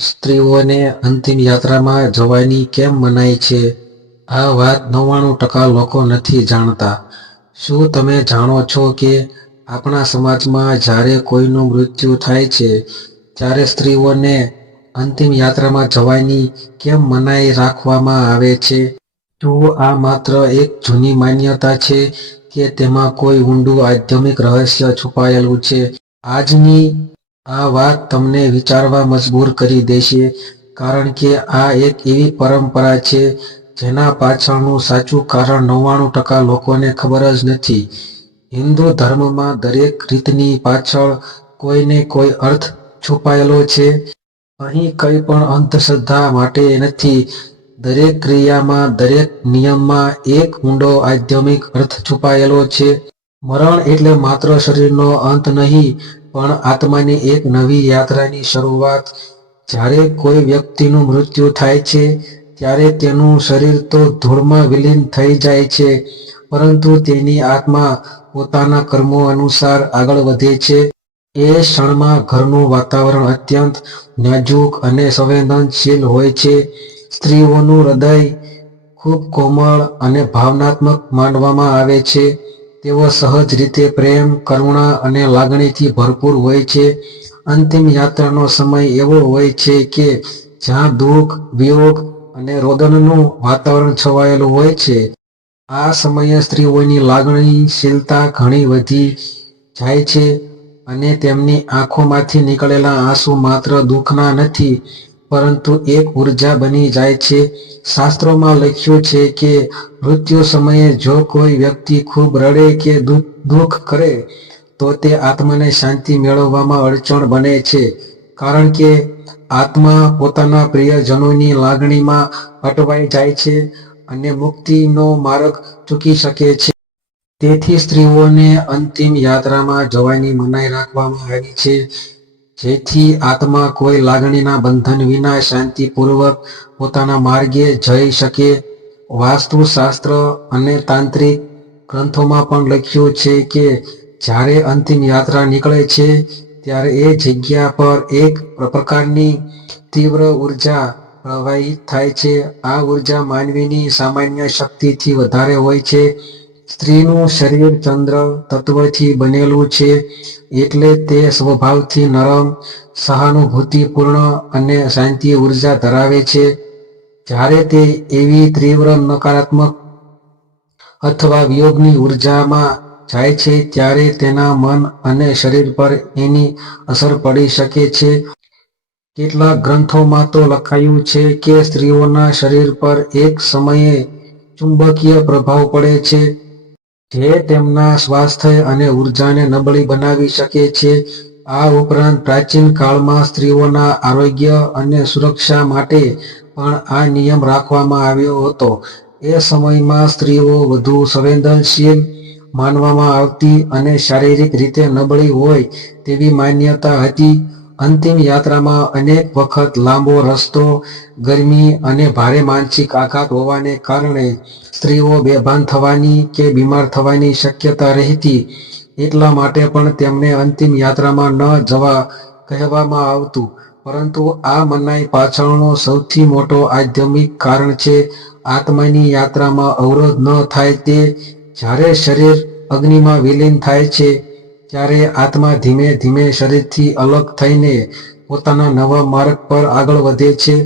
સ્ત્રીઓને અંતિમ યાત્રામાં જવાની કેમ મનાઈ છે? આ વાત નવ્વાણું ટકા લોકો નથી જાણતા. શું તમે જાણો છો કે આપણા સમાજમાં જ્યારે કોઈનું મૃત્યુ થાય છે, ત્યારે સ્ત્રીઓને અંતિમ યાત્રામાં જવાની કેમ મનાઈ રાખવામાં આવે છે? તો આ માત્ર એક જૂની માન્યતા છે કે તેમાં કોઈ ઊંડું આધ્યાત્મિક રહસ્ય છુપાયેલું છે. આજની આ વાત તમને વિચારવા મજબૂર કરી દેશે, કારણ કે આ એક એવી પરંપરા છે જેના પાછળનું સાચું કારણ નવ્વાણું ટકા લોકોને ખબર જ નથી. હિન્દુ ધર્મમાં દરેક રીતની પાછળ કોઈને કોઈ અર્થ છુપાયેલો છે. અહીં કંઈ પણ અંધશ્રદ્ધા માટે નથી. દરેક ક્રિયામાં, દરેક નિયમમાં એક ઊંડો આધ્યાત્મિક અર્થ છુપાયેલો છે. મરણ એટલે માત્ર શરીરનો અંત નહીં પણ આત્માની એક નવી યાત્રાની શરૂઆત. જ્યારે કોઈ વ્યક્તિનું મૃત્યુ થાય છે, ત્યારે તેનું શરીર તો ધૂળમાં વિલીન થઈ જાય છે, પરંતુ તેની આત્મા પોતાના કર્મો અનુસાર આગળ વધે છે. એ ક્ષણમાં ઘરનું વાતાવરણ અત્યંત નાજુક અને સંવેદનશીલ હોય છે. સ્ત્રીઓનું હૃદય ખૂબ કોમળ અને ભાવનાત્મક માનવામાં આવે છે. તેઓ સહજ રીતે પ્રેમ, કરુણા અને લાગણીથી ભરપૂર હોય છે. અંતિમ યાત્રાનો સમય એવો હોય છે કે જ્યાં દુઃખ, વિયોગ અને રોદનનું વાતાવરણ છવાયેલું હોય છે. આ સમયે સ્ત્રીઓની લાગણીશીલતા ઘણી વધી જાય છે અને તેમની આંખોમાંથી નીકળેલા આંસુ માત્ર દુઃખના નથી પરંતુ એક ઊર્જા બની જાય છે. શાસ્ત્રોમાં લખ્યું છે કે મૃત્યુ સમયે જો કોઈ વ્યક્તિ ખૂબ રડે કે દુઃખ કરે, તો તે આત્માને શાંતિ મેળવવામાં અડચણ બને છે. કારણ કે આત્મા પોતાના પ્રિયજનોની લાગણીમાં અટવાઈ જાય છે અને મુક્તિનો માર્ગ ચૂકી શકે છે. તેથી સ્ત્રીઓને અંતિમ યાત્રામાં જવાની મનાઈ રાખવામાં આવી છે. જેથી આત્મા કોઈ લાગણીના બંધન વિના શાંતિપૂર્વક પોતાના માર્ગે જઈ શકે. વાસ્તુશાસ્ત્ર અને તાંત્રિક ગ્રંથોમાં પણ લખ્યું છે કે જ્યારે અંતિમ યાત્રા નીકળે છે, ત્યારે એ જગ્યા પર એક પ્રકારની તીવ્ર ઊર્જા પ્રવાહિત થાય છે. આ ઊર્જા માનવીની સામાન્ય શક્તિથી વધારે હોય છે. સ્ત્રીનું શરીર ચંદ્ર તત્વથી બનેલું છે એટલે તે સ્વભાવથી નરમ, સહાનુભૂતિપૂર્ણ અને શાંતિ ઊર્જા ધરાવે છે. જ્યારે તે એવી તીવ્ર નકારાત્મક અથવા વિયોગની ઉર્જામાં જાય છે ત્યારે તેના મન અને શરીર પર એની અસર પડી શકે છે. કેટલાક ગ્રંથોમાં તો લખાયું છે કે સ્ત્રીઓના શરીર પર એક સમયે ચુંબકીય પ્રભાવ પડે છે. જે તેમના સ્વાસ્થ્ય અને ઉર્જાને નબળી બનાવી શકે છે. આ ઉપરાંત પ્રાચીન કાળમાં સ્ત્રીઓના આરોગ્ય અને સુરક્ષા માટે પણ આ નિયમ રાખવામાં આવ્યો હતો. એ સમયમાં સ્ત્રીઓ વધુ સંવેદનશીલ, માનવામાં આવતી અને શારીરિક રીતે નબળી હોય તેવી માન્યતા હતી. અંતિમ યાત્રામાં અનેક વખત લાંબો રસ્તો, ગરમી અને ભારે માનસિક આઘાત હોવાને કારણે સ્ત્રીઓ બેભાન થવાની કે બીમાર થવાની શક્યતા રહેતી એટલા માટે પણ તેમને અંતિમ યાત્રામાં ન જવા કહેવામાં આવતું. પરંતુ આ મનાઈ પાછળનો સૌથી મોટો આધ્યાત્મિક કારણ છે આત્માની યાત્રામાં અવરોધ ન થાય તે જ્યારે શરીર અગ્નિમાં વિલીન થાય છે ત્યારે આત્મા ધીમે ધીમે શરીરથી અલગ થઈને પોતાના નવા માર્ગ પર આગળ વધે છે.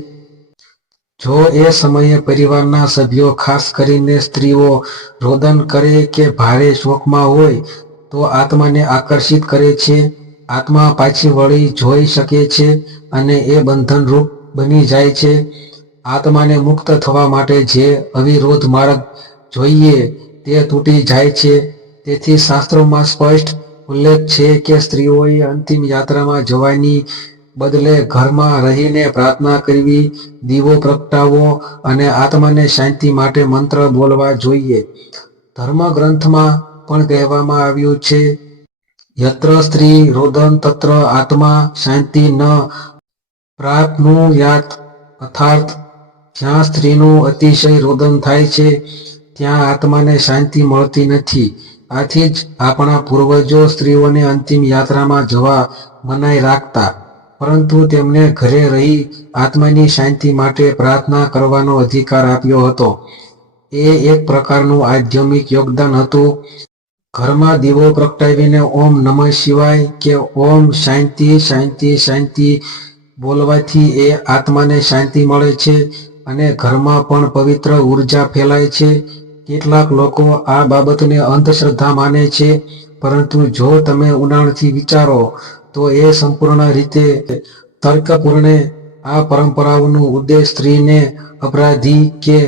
જો એ સમયે પરિવારના સભ્યો ખાસ કરીને સ્ત્રીઓ રોદન કરે કે ભારે શોકમાં હોય, તો આત્માને આકર્ષિત કરે છે. આત્મા પાછી વળી જોઈ શકે છે અને એ બંધનરૂપ બની જાય છે. આત્માને મુક્ત થવા માટે જે અવિરોધ માર્ગ જોઈએ તે તૂટી જાય છે. તેથી શાસ્ત્રોમાં સ્પષ્ટ ઉલ્લેખ છે કે સ્ત્રીઓએ અંતિમ યાત્રામાં જવાની બદલે ઘરમાં રહીને પ્રાર્થના કરવી, દીવો પ્રગટાવવો અને આત્માને શાંતિ માટે મંત્ર બોલવા જોઈએ. ધર્મગ્રંથમાં પણ કહેવામાં આવ્યું છે, યત્ર સ્ત્રી રોદન તત્ર આત્મા શાંતિ ન પ્રાપ્નુયાત. અર્થાત જ્યાં સ્ત્રીનું અતિશય રોદન થાય છે, ત્યાં આત્માને શાંતિ મળતી નથી. આથી જ આપણા પૂર્વજો સ્ત્રીઓને અંતિમ યાત્રામાં જવા મનાઈ રાખતા, પરંતુ તેમને ઘરે રહી આત્માની શાંતિ માટે પ્રાર્થના કરવાનો અધિકાર આપ્યો હતો. એ એક પ્રકારનું આધ્યાત્મિક યોગદાન હતું. ઘરમાં દીવો પ્રગટાવીને ઓમ નમઃ શિવાય કે ઓમ શાંતિ શાંતિ શાંતિ બોલવાથી એ આત્માને શાંતિ મળે છે અને ઘરમાં પણ પવિત્ર ઊર્જા ફેલાય છે. કેટલાક લોકો આ બાબતને અંધશ્રદ્ધા માને છે, પરંતુ જો તમે ઊંડાણથી વિચારો, તો એ સંપૂર્ણ રીતે તર્કપૂર્ણ. આ પરંપરાઓનું ઉદ્દેશ સ્ત્રીને અપરાધી કે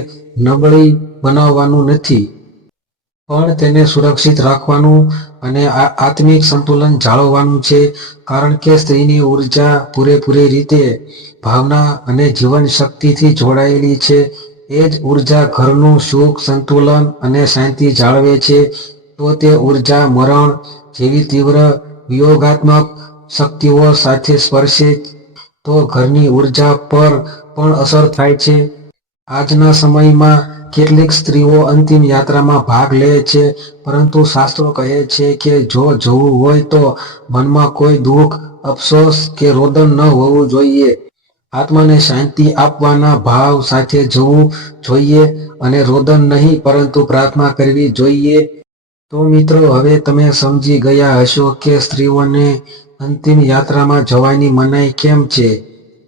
નબળી બનાવવાનું નથી, પણ તેને સુરક્ષિત રાખવાનું અને આત્મિક સંતુલન જાળવવાનું છે, કારણ કે સ્ત્રીની ઊર્જા પૂરેપૂરી રીતે, ભાવના અને જીવન શક્તિથી જોડાયેલી છે. એ જ ઊર્જા ઘરનું સુખ સંતુલન અને શાંતિ જાળવે છે, તો તે ઊર્જા મરણ જેવી તીવ્ર વિયોગાત્મક શક્તિઓ સાથે સ્પર્શે, તો ઘરની ઊર્જા પર પણ અસર થાય છે. આજના સમયમાં કેટલીક સ્ત્રીઓ અંતિમ યાત્રામાં ભાગ લે છે, પરંતુ શાસ્ત્રો કહે છે કે જો જવું હોય તો મનમાં કોઈ દુઃખ, અફસોસ કે રોદન ન હોવું જોઈએ. આત્માને શાંતિ આપવાના ભાવ સાથે જવું જોઈએ અને રોદન નહીં, પરંતુ પ્રાર્થના કરવી જોઈએ. તો મિત્રો, હવે તમે સમજી ગયા હશો કે સ્ત્રીઓને અંતિમ યાત્રામાં જવાની મનાઈ કેમ છે?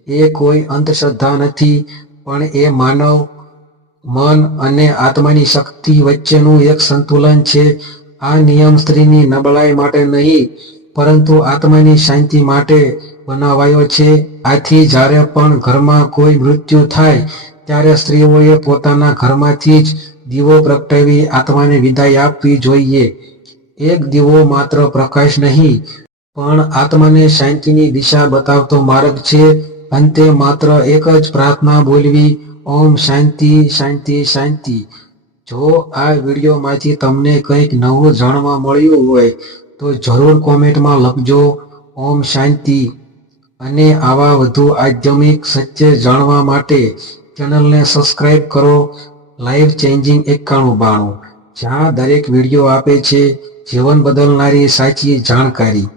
એ કોઈ અંધશ્રદ્ધા નથી, પણ એ માનવ, મન અને આત્માની શક્તિ વચ્ચેનું એક સંતુલન છે. આ નિયમ સ્ત્રીની નબળાઈ માટે નહીં, પરંતુ આત્માની શાંતિ માટે બનાવાયો છે. આથી જ્યારે પણ ઘરમાં કોઈ મૃત્યુ થાય, ત્યારે સ્ત્રીઓએ પોતાના ઘરમાંથી જ દીવો પ્રગટાવી આત્માને વિદાય આપવી જોઈએ. એક દીવો માત્ર પ્રકાશ નહીં, પણ આત્માને શાંતિની દિશા બતાવતો માર્ગ છે. અંતે માત્ર એક જ પ્રાર્થના બોલવી, ઓમ શાંતિ શાંતિ શાંતિ. જો આ વિડીયોમાંથી તમને કંઈક નવું જાણવા મળ્યું હોય, તો જરૂર કોમેન્ટમાં લખજો, ઓમ શાંતિ. અને આવા વધુ આધ્યમિક સત્ય જાણવા માટે ચેનલને સબસ્ક્રાઇબ કરો. લાઈફ ચેન્જિંગ એકાણું બાણું. જ્યાં દરેક વીડિયો આપે છે. જીવન બદલનારી સાચી જાણકારી.